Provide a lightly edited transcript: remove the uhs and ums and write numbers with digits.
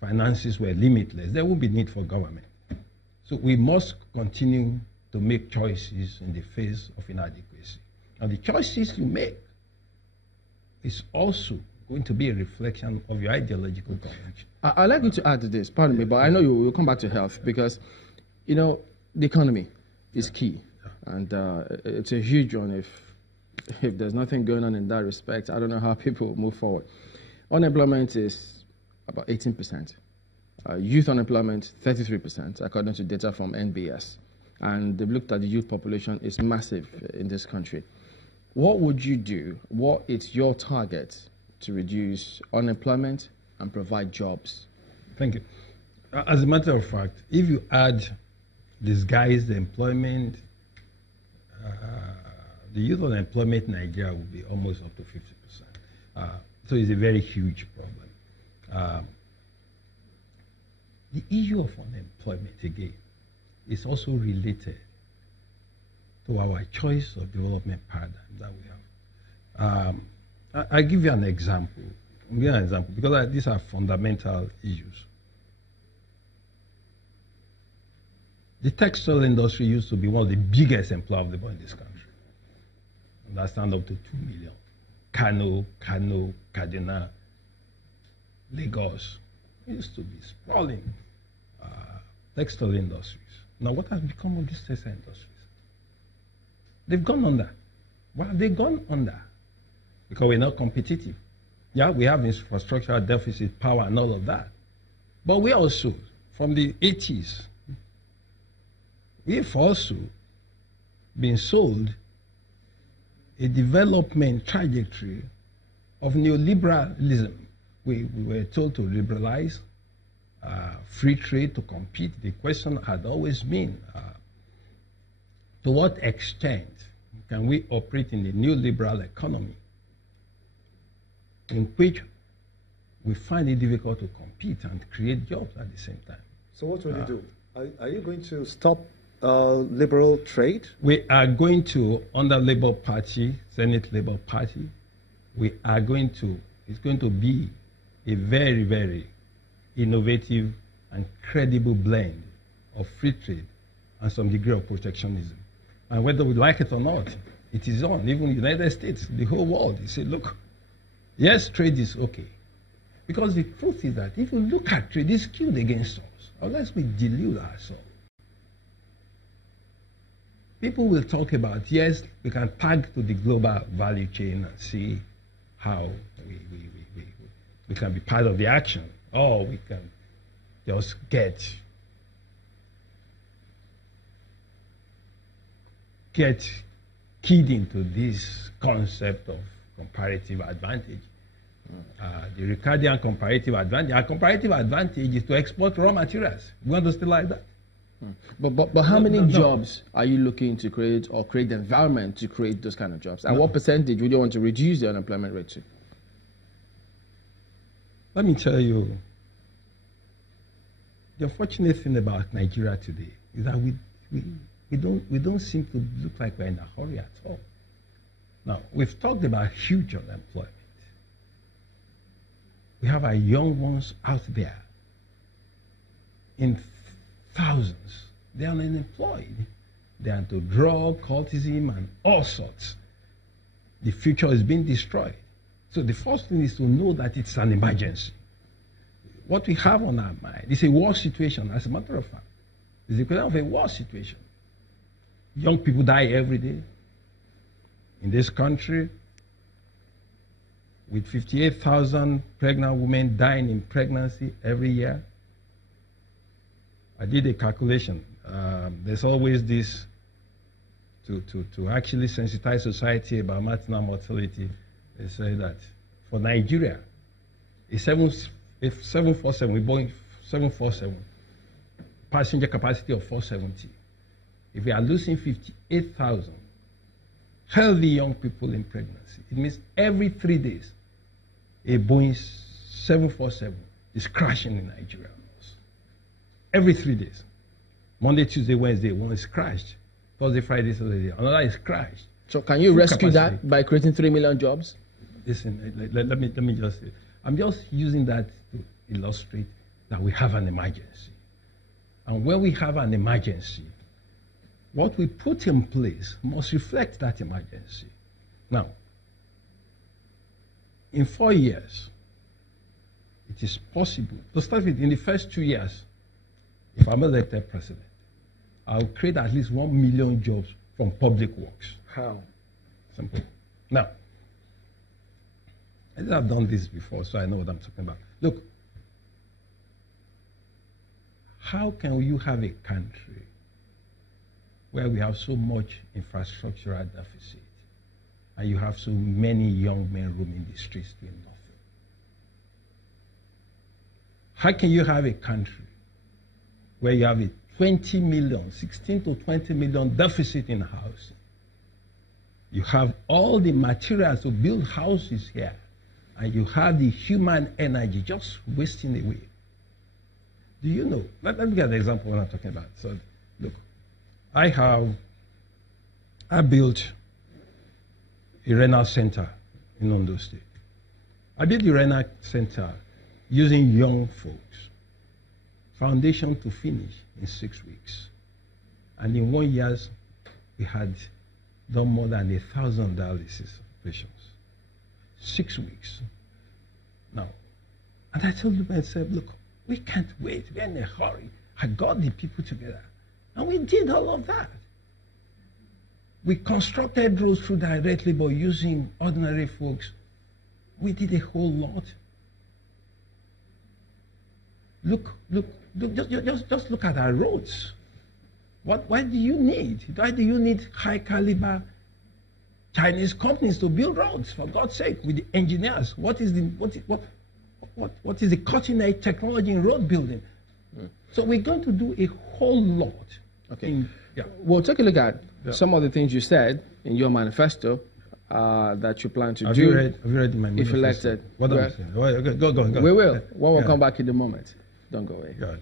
finances were limitless, there won't be need for government. So we must continue to make choices in the face of inadequacy. And the choices you make is also going to be a reflection of your ideological conviction. I'd like you to add to this, pardon me, but I know you will come back to health because, you know, the economy is key. And it's a huge one. If there's nothing going on in that respect, I don't know how people move forward. Unemployment is about 18%. Youth unemployment, 33%, according to data from NBS. And they've looked at the youth population is massive in this country. What would you do? What is your target to reduce unemployment and provide jobs? Thank you. As a matter of fact, if you add disguised employment, the youth unemployment in Nigeria will be almost up to 50%. So it's a very huge problem. The issue of unemployment, again, is also related to our choice of development paradigm that we have. I'll give you an example. Because these are fundamental issues. The textile industry used to be one of the biggest employers of labor in this country. And that stand up to 2 million. Kano, Kaduna, Lagos. It used to be sprawling textile industries. Now, what has become of these textile industries? They've gone under. Why have they gone under? Because we're not competitive. Yeah, we have infrastructural deficit, power, and all of that. But we also, from the 80s, we've also been sold a development trajectory of neoliberalism. We were told to liberalize, free trade, to compete. The question had always been, to what extent can we operate in a neoliberal economy in which we find it difficult to compete and create jobs at the same time? So what will you do? Are you going to stop liberal trade? We are going to, under Labour Party, Senate Labour Party, it's going to be a very, very innovative and credible blend of free trade and some degree of protectionism. And whether we like it or not, it is on. Even the United States, the whole world, they say, look, yes, trade is okay. Because the truth is that if you look at trade, it's skewed against us, unless we delude ourselves. People will talk about, yes, we can tag to the global value chain and see how we can be part of the action, or we can just get keyed into this concept of comparative advantage. The Ricardian comparative advantage. Our comparative advantage is to export raw materials. We want to stay like that. But how many jobs are you looking to create, or create the environment to create those kind of jobs? And what percentage would you want to reduce the unemployment rate to? Let me tell you, the unfortunate thing about Nigeria today is that we don't seem to look like we're in a hurry at all. Now, we've talked about huge unemployment. We have our young ones out there in thousands. They are unemployed. They are into drug, cultism, and all sorts. The future is being destroyed. So the first thing is to know that it's an emergency. What we have on our mind is a war situation, as a matter of fact. It's the equivalent of a war situation. Young people die every day in this country, with 58,000 pregnant women dying in pregnancy every year. I did a calculation. There's always this, to actually sensitize society about maternal mortality. They say that for Nigeria, a 747, we Boeing 747, passenger capacity of 470. If we are losing 58,000 healthy young people in pregnancy, it means every 3 days, a Boeing 747 is crashing in Nigeria. Every 3 days. Monday, Tuesday, Wednesday, one is crashed. Thursday, Friday, Saturday, another is crashed. So can you rescue that by creating 3 million jobs? Listen, let me just say, I'm just using that to illustrate that we have an emergency. And when we have an emergency, what we put in place must reflect that emergency. Now, in 4 years, it is possible to start with. In the first 2 years, if I'm elected president, I'll create at least 1 million jobs from public works. How? Simple. Now, I think I've done this before, so I know what I'm talking about. Look, how can you have a country where we have so much infrastructural deficit and you have so many young men roaming the streets doing nothing? How can you have a country where you have a 20 million, 16 to 20 million deficit in housing? You have all the materials to build houses here, and you have the human energy just wasting away. Do you know? Let me get the example what I'm talking about. So, look, I built a renal center in Ondo State. I built the renal center using young folks, foundation to finish in 6 weeks. And in 1 year, we had done more than 1,000 dialysis operations. 6 weeks. Now, and I told myself, look, we can't wait. We're in a hurry. I got the people together. And we did all of that. We constructed roads through direct labor using ordinary folks. We did a whole lot. Look, just look at our roads. Why do you need? Why do you need high caliber Chinese companies to build roads? For God's sake, with the engineers, what is the cutting edge technology in road building? So we're going to do a whole lot. Okay. Well, take a look at some of the things you said in your manifesto that you plan to do. Have you read my manifesto? If elected. What am I saying? Go. We will. We'll come back in a moment. Don't go away. Go ahead.